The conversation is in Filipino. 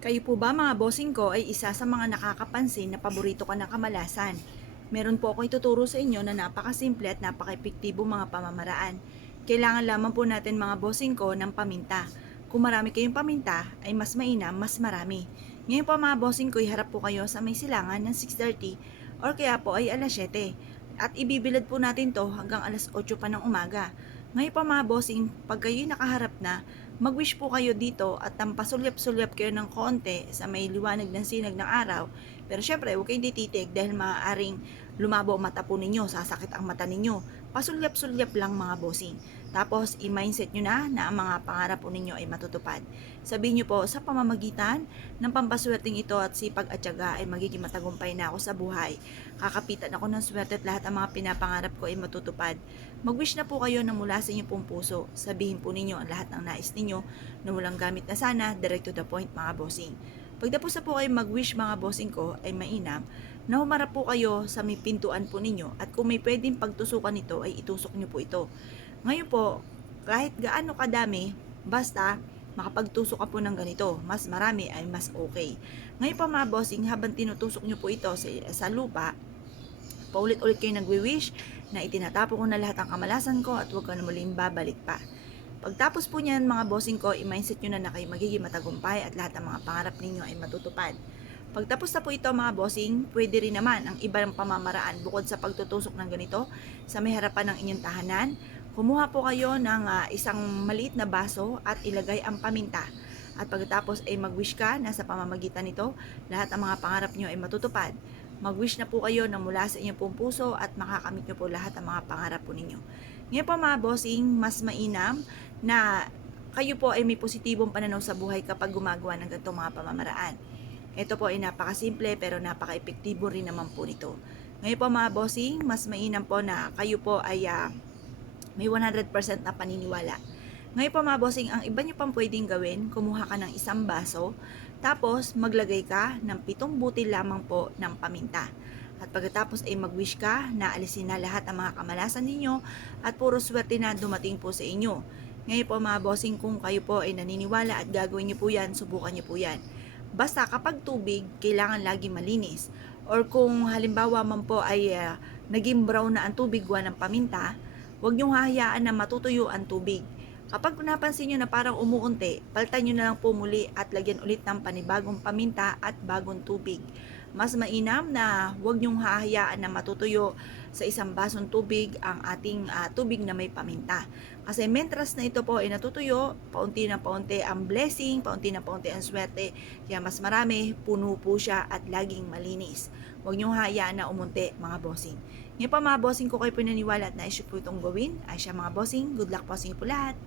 Kayo po ba mga bossing ko ay isa sa mga nakakapansin na paborito ka ng kamalasan? Meron po ako ituturo sa inyo na napakasimple at napaka-epektibo mga pamamaraan. Kailangan lamang po natin mga bossing ko ng paminta. Kung marami kayong paminta, ay mas mainam, mas marami. Ngayon po mga bossing ko, iharap po kayo sa may silangan ng 6:30 or kaya po ay alas 7. At ibibilad po natin to hanggang alas 8 pa ng umaga. Ngayon po mga bossing, pag kayo nakaharap na, mag-wish po kayo dito at pasulyap-sulyap kayo ng konti sa may liwanag ng sinag ng araw. Pero syempre, huwag kayong tititig dahil maaaring lumabo ang mata po ninyo, sasakit ang mata ninyo. Pasulyap-sulyap lang mga bossing. Tapos, i-mindset nyo na ang mga pangarap po ninyo ay matutupad. Sabihin nyo po, sa pamamagitan ng pampaswerteng ito at sipag at tiyaga ay magiging matagumpay na ako sa buhay. Kakapitan ako ng swerte at lahat ang mga pinapangarap ko ay matutupad. Mag-wish na po kayo na mula sa inyong pong puso. Sabihin po ninyo ang lahat ng nais ninyo na walang gamit na sana, direct to the point mga bossing. Pagtapos na po kayo mag-wish mga bossing ko ay mainam na humarap po kayo sa may pintuan po ninyo at kung may pwedeng pagtusukan nito ay itusok nyo po ito. Ngayon po, kahit gaano kadami, basta makapagtusok ka po ng ganito, mas marami ay mas okay. Ngayon pa mga bossing, habang tinutusok nyo po ito sa lupa, paulit-ulit kayo nagwi-wish na itinatapon ko na lahat ng kamalasan ko at huwag ka na muling babalik pa. Pagtapos po niyan mga bossing ko, i-mindset nyo na kayo magiging matagumpay at lahat ng mga pangarap ninyo ay matutupad. Pagtapos na po ito mga bossing, pwede rin naman ang ibang pamamaraan bukod sa pagtutusok ng ganito sa may harapan ng inyong tahanan. Kumuha po kayo ng isang maliit na baso at ilagay ang paminta. At pagkatapos ay mag-wish ka na sa pamamagitan nito, lahat ng mga pangarap nyo ay matutupad. Mag-wish na po kayo na mula sa inyong pong puso at makakamit nyo po lahat ng mga pangarap po ninyo. Ngayon po mga bossing, mas mainam na kayo po ay may positibong pananaw sa buhay kapag gumagawa ng ganitong mga pamamaraan. Ito po ay napakasimple pero napaka-epektibo rin naman po nito. Ngayon po mga bossing, mas mainam po na kayo po ay may 100% na paniniwala. Ngayon po mga bossing, ang iba nyo pang pwedeng gawin, kumuha ka ng isang baso, tapos maglagay ka ng 7 butil lamang po ng paminta. At pagkatapos ay mag-wish ka na alisin na lahat ng mga kamalasan ninyo at puro swerte na dumating po sa inyo. Ngayon po mga bossing, kung kayo po ay naniniwala at gagawin nyo po yan, subukan nyo po yan. Basta kapag tubig, kailangan lagi malinis. Or kung halimbawa man po ay naging brown na ang tubig gawa ng paminta, huwag nyong hahayaan na matutuyo ang tubig. Kapag napansin nyo na parang umuunti, palitan nyo na lang po muli at lagyan ulit ng panibagong paminta at bagong tubig. Mas mainam na huwag nyong hahayaan na matutuyo sa isang basong tubig ang ating tubig na may paminta. Kasi mentras na ito po ay natutuyo, paunti na paunti ang blessing, paunti na paunti ang swerte. Kaya mas marami, puno po siya at laging malinis. Huwag nyong hayaan na umunti mga bossing. Ngayon pa mga bossing ko kayo pinaniwala at naisip po itong gawin. Ay siya mga bossing, good luck po sa inyo po lahat.